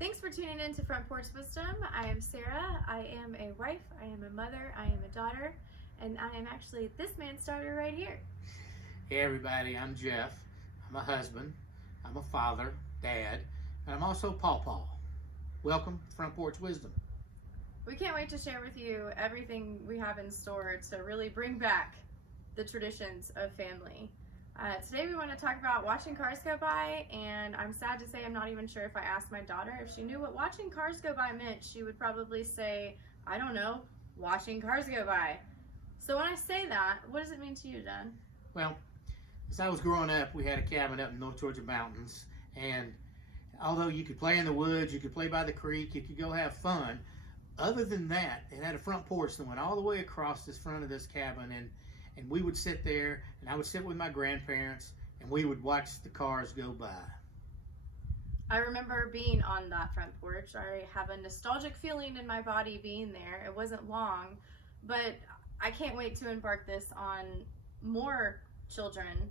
Thanks for tuning in to Front Porch Wisdom. I am Sarah. I am a wife, I am a mother, I am a daughter, and I am actually this man's daughter right here. Hey everybody, I'm Jeff. I'm a husband, I'm a father, dad, and I'm also Paw. Welcome to Front Porch Wisdom. We can't wait to share with you everything we have in store to really bring back the traditions of family. Today we want to talk about watching cars go by, and I'm sad to say I'm not even sure if I asked my daughter if she knew what watching cars go by meant. She would probably say, I don't know, watching cars go by. So when I say that, what does it mean to you, John? Well, as I was growing up, we had a cabin up in North Georgia mountains, and although you could play in the woods, you could play by the creek, you could go have fun, other than that, it had a front porch that went all the way across this front of this cabin, and we would sit there, and I would sit with my grandparents, and we would watch the cars go by. I remember being on that front porch. I have a nostalgic feeling in my body being there. It wasn't long, but I can't wait to embark this on more children.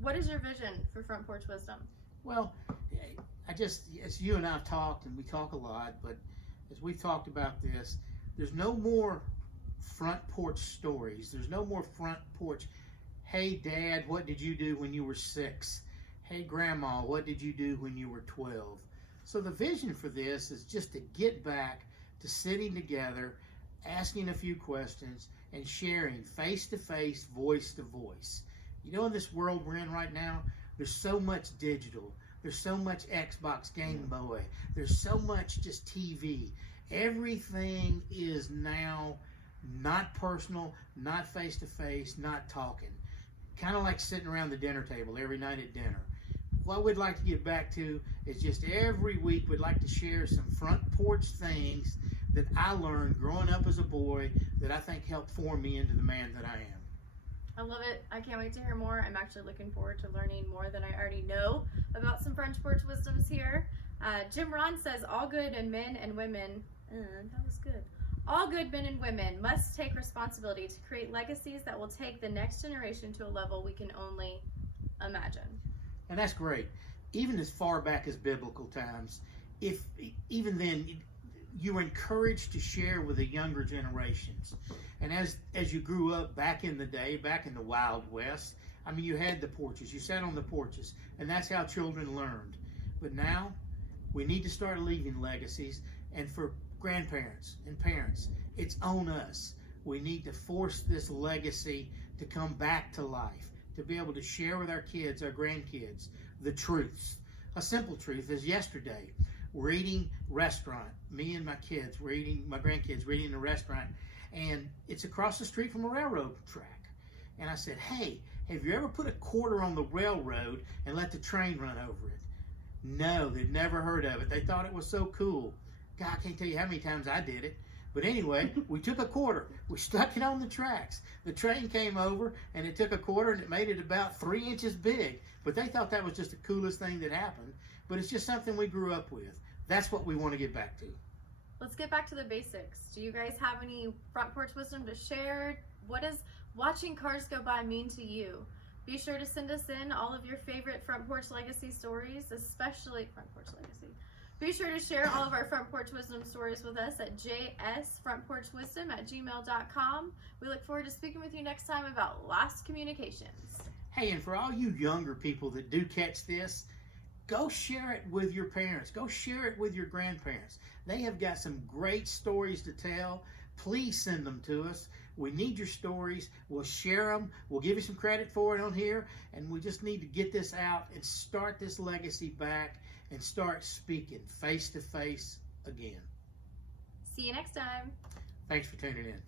What is your vision for Front Porch Wisdom? Well, as you and I have talked, and we talk a lot, but as we've talked about this, there's no more front porch stories. There's no more front porch, hey Dad, what did you do when you were 6? Hey Grandma, what did you do when you were 12? So the vision for this is just to get back to sitting together, asking a few questions, and sharing face to face, voice to voice. You know, in this world we're in right now, there's so much digital. There's so much Xbox, Game Boy. There's so much just TV. Everything is now not personal, not face-to-face, not talking. Kind of like sitting around the dinner table every night at dinner. What we'd like to get back to is just every week we'd like to share some front porch things that I learned growing up as a boy that I think helped form me into the man that I am. I love it. I can't wait to hear more. I'm actually looking forward to learning more than I already know about some Front Porch Wisdoms here. Jim Ron says, all good and men and women, that was good. All good men and women must take responsibility to create legacies that will take the next generation to a level we can only imagine. And that's great. Even as far back as biblical times, even then, you were encouraged to share with the younger generations. And as you grew up back in the day, back in the Wild West, I mean, you had the porches, you sat on the porches, and that's how children learned. But now, we need to start leaving legacies, and for grandparents and parents, it's on us. We need to force this legacy to come back to life, to be able to share with our kids, our grandkids, the truths. A simple truth is yesterday, we're eating restaurant. Me and my grandkids were eating in a restaurant, and it's across the street from a railroad track. And I said, hey, have you ever put a quarter on the railroad and let the train run over it? No, they'd never heard of it. They thought it was so cool. God, I can't tell you how many times I did it. But anyway, we took a quarter. We stuck it on the tracks. The train came over, and it took a quarter, and it made it about 3 inches big. But they thought that was just the coolest thing that happened. But it's just something we grew up with. That's what we want to get back to. Let's get back to the basics. Do you guys have any Front Porch Wisdom to share? What does watching cars go by mean to you? Be sure to send us in all of your favorite Front Porch Legacy stories, especially Front Porch Legacy. Be sure to share all of our Front Porch Wisdom stories with us at jsfrontporchwisdom@gmail.com. We look forward to speaking with you next time about lost communications. Hey, and for all you younger people that do catch this, go share it with your parents. Go share it with your grandparents. They have got some great stories to tell. Please send them to us. We need your stories. We'll share them. We'll give you some credit for it on here. And we just need to get this out and start this legacy back and start speaking face to face again. See you next time. Thanks for tuning in.